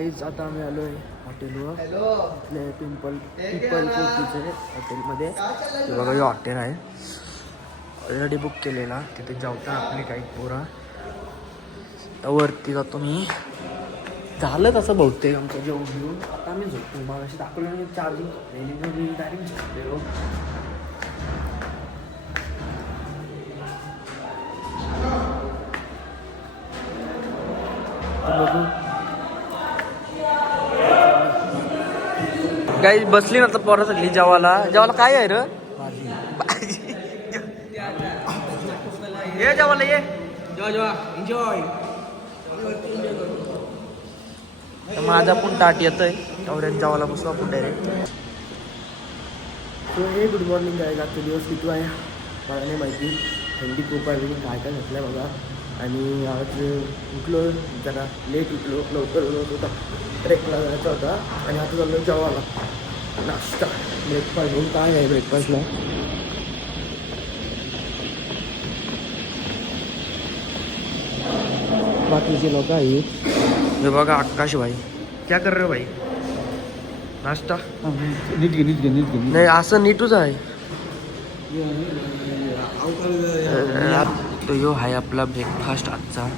Guys आता आम्ही आलो आहे हॉटेलवर इथले पिंपल कोटीचे हॉटेलमध्ये. हे बघा हे हॉटेल आहे ऑलरेडी बुक केलेला. तिथे जेवता आपली काही पोरा. वरती जातो मी. झालं तसं बहुतेक आमचं जेवण घेऊन. आता आम्ही झोपतो. मला अशी दाखवलं मी चार्जिंग डायरेक्ट झोपलेलो. काही बसली ना तर पोरं सगळी जेवायला काय आहे रे? ये जेवायला ये. एन्जॉय. माझा पण ताट येतोय. एवढ्यात जेवायला बसू आपण डायरेक्ट. तो हे गुड मॉर्निंग आहे. आजचा दिवस किती आहे मला नाही माहिती. थंडी खूप आहे. मी काय काय घातलं आहे बघा. आणि आज उठलो जरा लेट उठलो. लवकर होता ट्रेकला जायचा होता. आणि आता चाललो जेवायला. नाश्ता ब्रेकफास्ट घेऊन काय आहे ब्रेकफास्टला. बाकीचे लोक आहेत. हे बघा आकाश भाई क्या कर रहे हो भाई? नाश्ता नीट घे. नाही असं नीटच आहे. तो यो आहे आपला ब्रेकफास्ट आजचा.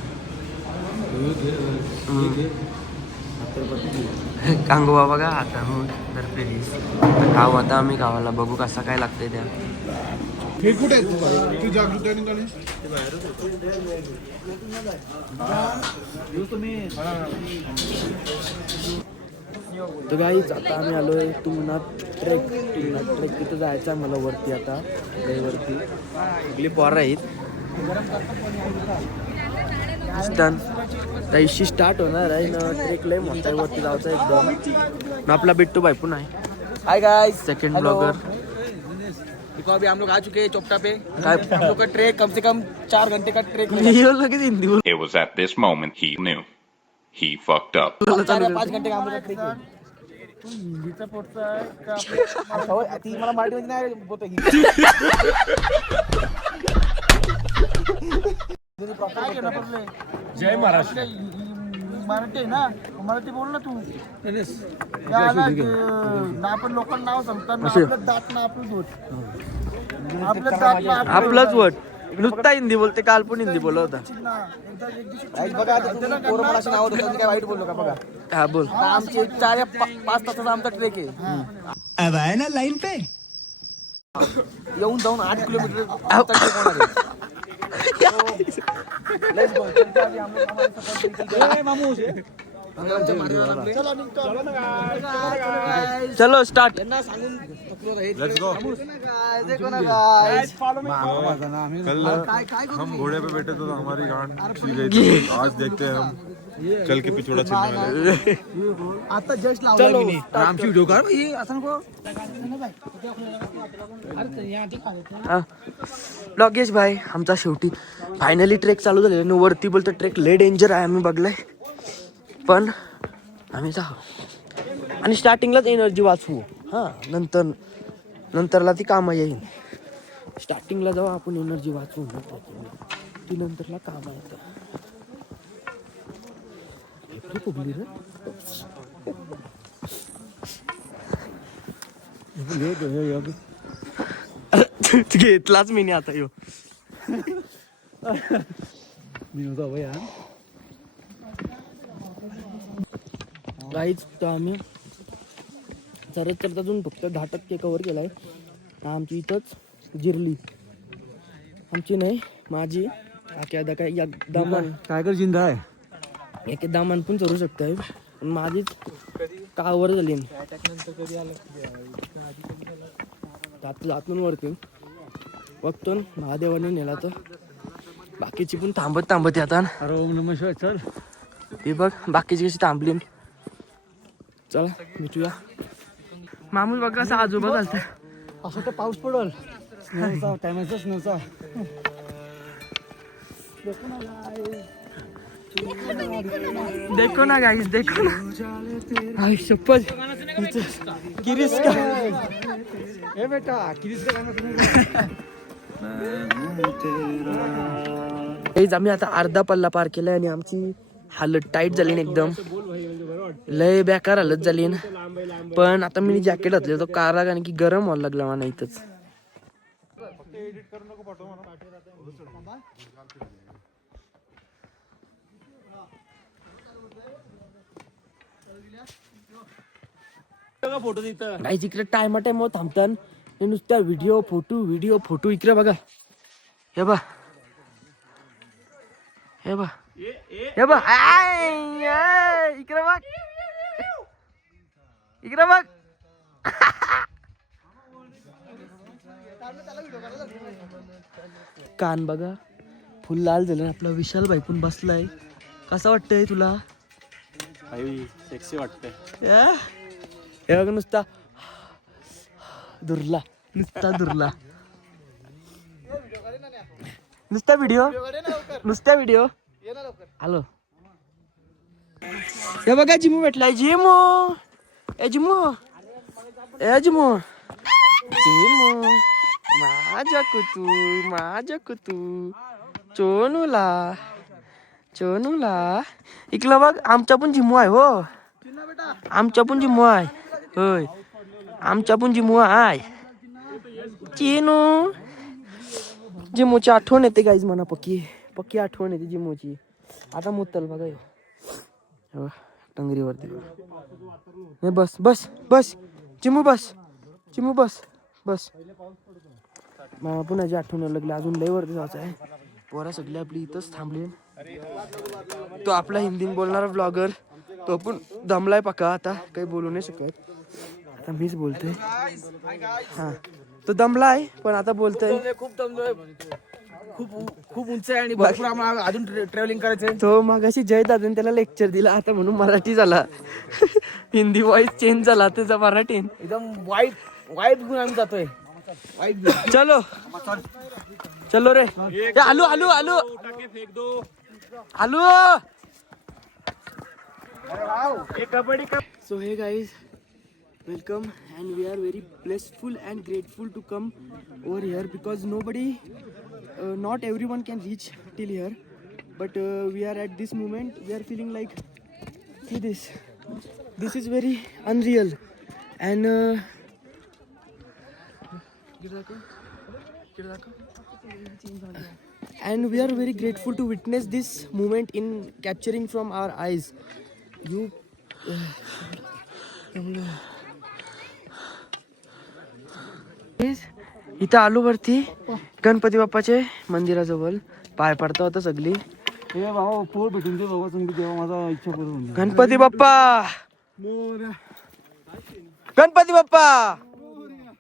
कांगोबा बघा आता मग तर प्लीज खाऊ. आता आम्ही गावाला बघू कसा काय लागतंय त्या. तर गाईच आता आम्ही आलोय तुंगनाथ ट्रेक तिथं जायचं आहे मला वरती. आता वरती सगळी पोरं आहेत. त्याशी स्टार्ट होणार आहे ना ट्रेक. लय मोठा वरती जायचं एकदम. आपला बिट्टू भाई पण आहे. Hi guys second blogger. देखो अभी हम लोग आ चुके हैं चोपटा पे. हम लोग का ट्रेक कम से कम 4 घंटे का trek. It was at this moment he knew. He fucked up. 4-5 घंटे का हम लोग का ट्रेक है. तू हिंदीचा पोटचा का ती मला मराठी मध्ये नाही बोलतो. जय महाराष्ट्र. मराठी आहे ना. मराठी बोल ना तू. ना आपण लोकांना नाव सांगतात. आपलं दात ना आपलं दूध. आपलंच वट नुसता हिंदी बोलते. काल पण हिंदी बोलत होता. बघा पोरं मला अशी नाव देतात. काय वाईट बोललो का बघा. हा बोल. आमचे 4-5 तासाचा आमचा ट्रेक आहे. अब आहे ना लाईन पे. येऊन जाऊन 8 किलोमीटर. चलो स्टार्ट. कल हम घोड़े पे बैठे तो हमारी गांड छिल गई थी. आज देखते हैं हम चल के पिछोड़ा छिलने वाले. आता जस्ट लावला. आमची व्हिडिओ काढ भाई. असं नको. लॉगेश भाई आमचा शेवटी फायनली ट्रेक चालू झालेला. वरती बोलतो ट्रेक लय डेंजर आहे. आम्ही बघलाय पण आम्ही जाऊ. आणि स्टार्टिंगलाच एनर्जी वाचवू. हां नंतरला ती कामं येईल. स्टार्टिंगला जाऊ आपण एनर्जी वाचवू. ती नंतरला कामं येतं. फुगली रे. घेतलाच मी नाही आता. यो मी नव्हता भाई. काहीच तर आम्ही चरत अजून फक्त 10% कव्हर केलाय. आमची इथंच जिरली. आमची नाही माझी आता काय दामान काय कर जिंदा आहे. एक दामान पण चरू शकताय. पण माझीच कावर झाली. आतून वरती बघतो महादेवाने नेला तर बाकीची पण थांबत येतात. अरे ओम नमः शिवाय. चल हे बघ बाकीची कशी थांबली. चला भेटूया. मामूस बघ कसा आजोबा घालत. असं तर पाऊस पडल. स्नोचा टायमाचा स्नोचा. देखो ना गाइस देखो ना. आई शपथ किरीस का. ए बेटा किरीस का गाणं सुन. आम्ही आता अर्धा पल्ला पार केलाय आणि आमची हालत टाईट झाली एकदम. लय बेकार हालत झाली ना. पण आता मी जॅकेट घातले तो कारा, कारण की गरम व्हायला लागला मला इथंच. गाईज इकडे टाइम थांबतात नुसत्या व्हिडिओ फोटो इकडे बघा. हे बा हे बा हे बा इकडे बघ इकडे बघ. कान बघा फुल लाल झालं. आपला विशाल भाई पण बसलाय. कसा वाटतंय तुला? सेक्सी वाटतंय. हे बघ नुसता दुर्ला नुसता व्हिडिओ हॅलो. हे बघा जिमू भेटलाय. जिमू माझ्या कुतू चोनूला इकलं बघ. आमच्या पण जिमू आहे हो. आमच्या पण जिमू आहे होय. आमच्या पण जिमू आहे. चिनू जिमूची आठवण येते गाईज म्हणा. पक्की आठवण येते जिमूची. आता मुत्तल बघा हो टंगरीवरती. नाही बस चिमू बस. मला पुन्हा आठवण लागली. अजून लय वरती जायचं आहे. पोरा सगळी आपली इथंच थांबले. तो आपला हिंदी बोलणारा ब्लॉगर तो पण दमलाय पक्का. आता काही बोलू नाही शकत. आता मीच बोलतोय. हा तो दमलाय पण आता बोलतोय. खूप दमलोय. खूप उंच आहे आणि भरपूर आम्हाला अजून ट्रॅव्हलिंग करायचंय. तो मागाशी जय दादाने त्याला लेक्चर दिला. आता म्हणून मराठी झाला. हिंदी वॉइस चेंज झाला त्याचा मराठी. एकदम वाईट गुण आम्ही जातोय. चलो रे. आलू So hey guys, welcome and we are very blissful and grateful to come over here because not everyone can reach till here, but we are at this moment, we are feeling like, see this is very unreal and and we are very grateful to witness this moment in capturing from our eyes. इथं आलो वरती गणपती बाप्पाचे मंदिराजवळ. पाय पडता होता सगळी. गणपती बाप्पा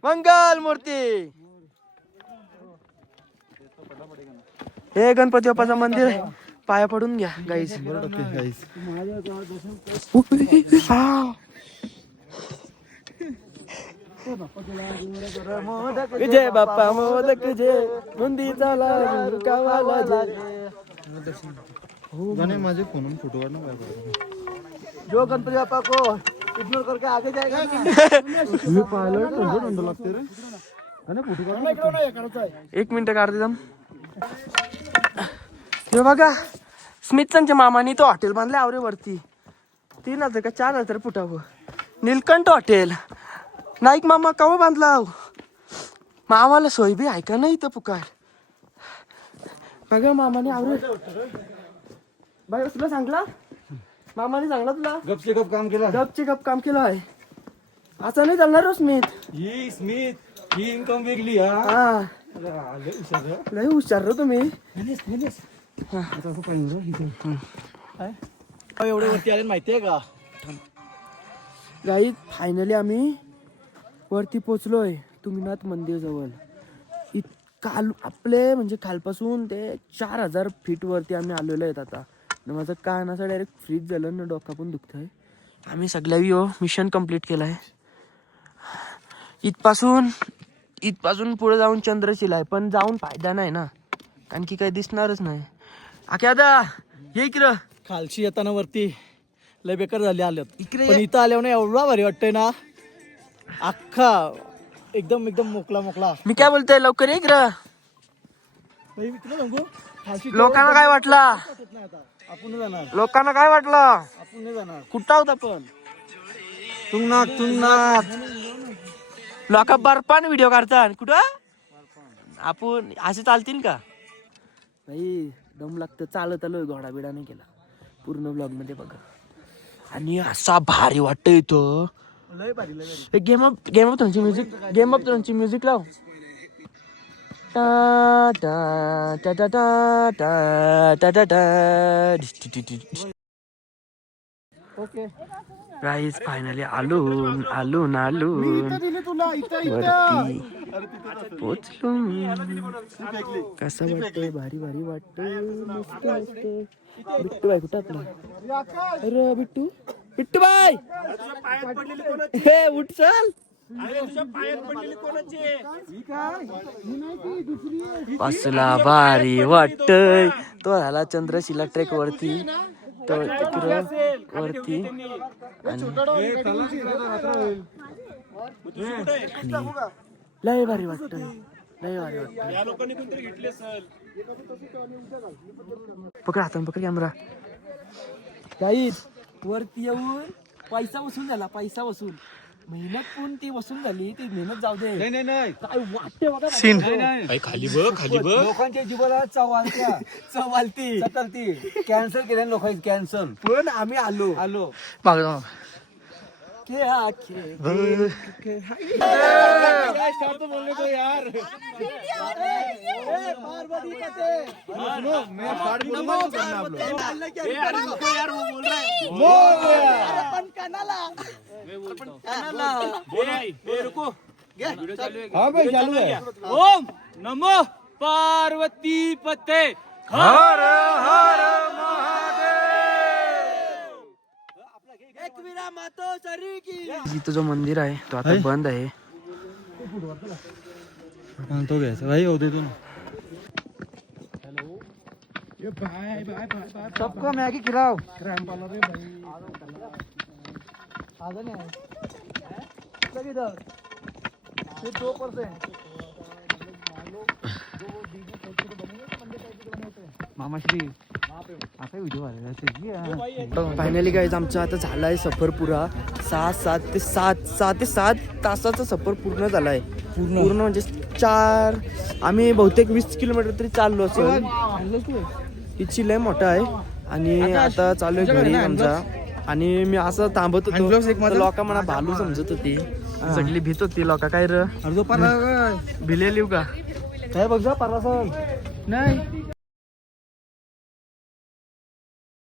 मंगल मूर्ती. हे गणपती बाप्पाचं मंदिर आहे. पाया पडून घ्या गाईस. जय बाप्पा मोदक जय बुंदीचा लाडू कावाला जय. माझे फोन फोटो काढना. जो गणपती बाप्पा को इग्नोर करके आगे जाएगा. एक मिनिट काढते दम. हे बघा स्मिथच्या मामानी तो हॉटेल बांधले आवरे वरती. 3,000 का 4,000 फुटावं. नीलकंठ हॉटेल. नाईक मामा काव बांधला. मामाला सोय बी आहे का नाही तर पुकार. बघा मामाने आवरे. बघा तुला सांगला मामाने सांगला तुला. गपचे गप काम केलं आहे. असं नाही चालणार हो स्मिथ. ही इन्कम वेगळी. हा लय हुशार रो तुम्ही. एवढे वरती आले माहितीये का? गाईज फायनली आम्ही वरती पोचलोय तुंगनाथ मंदिर जवळ. आपले म्हणजे खालपासून ते 4,000 फीट वरती आम्ही आलेलो आहेत. आता माझं कान असं डायरेक्ट फ्रीज झालं ना. डोका पण दुखतंय. आम्ही सगळ्या मिशन कम्प्लीट केलं आहे. इथपासून पुढे जाऊन चंद्रशिला आहे. पण जाऊन फायदा नाही ना कारण की काही दिसणारच नाही. आता ये इकडं. खालची येताना वरती लय बेकार झाली आल्यात इकडे. पण इथं आल्यावर एवढा भारी वाटतंय ना. अख्खा एकदम मोकळा. मी काय बोलतोय लवकर ये इकडं. तुला सांगू फाशी लोकांना काय वाटलं नाही आता आपण जाणार लोकांना काय वाटलं आपण नाही जाणार कुठं होता पण तुंगनाथ लोक बर्फान व्हिडिओ काढतात कुठं आपण असे चालतील का नाही दम लागतं चालत आलोय घोडा बिडा नाही केला पूर्ण ब्लॉग मध्ये बघा आणि असा भारी वाटत इथं लय भारी लय भारी गेम ऑफ थ्रोनची म्युझिक लाव टा टा टा टा टा टा टा टा टा. ओके गाईज फायनली आलून दिली तुला इथं वरती पोचलो कसं वाटतंय भारी वाटतंय मस्त बिट्टू बाई कुठं आपला अरे बिट्टू बाई हे उठ चल पाचला भारी वाटतंय तो झाला चंद्रशिला ट्रेक वरती तो तिकडं वरती लय भारी वाटतंय पकड हातान पकड कॅमेरा गाईज वरती येऊन पैसा वसूल झाला पैसा वसूल मेहनत पण ती वसूल झाली ती मेहनत जाऊ दे नाही काय वाटते बघा सीन खाली बघ लोकांच्या जीवाला चवालती चतरती कॅन्सल केल्या लोकांची कॅन्सल पण आम्ही आलो माग जाऊ हाँ भाई चालू है ओम नमो पार्वती पते इथं जो मंदिर आहे तो आता बंद आहे तो घ्यायचा भाई होते तू सबको मैगी खिलाओ मामाश्री आता व्हिडिओ आलेला फायनली गाईज आमचा आता झालाय सफर पुरा 6 तासाचा सफर पूर्ण झालाय पूर्ण म्हणजे 4 आम्ही बहुतेक 20 किलोमीटर तरी चाललो असेल इतकी लय मोठा आहे आणि आता चालू आहे घरी आमचा आणि मी असं थांबत होतो लोक मला भालू समजत होती सगळी भीत होती लोक काय र अर्जो पाला भिले लिहू का काय बघ जा पाला नाही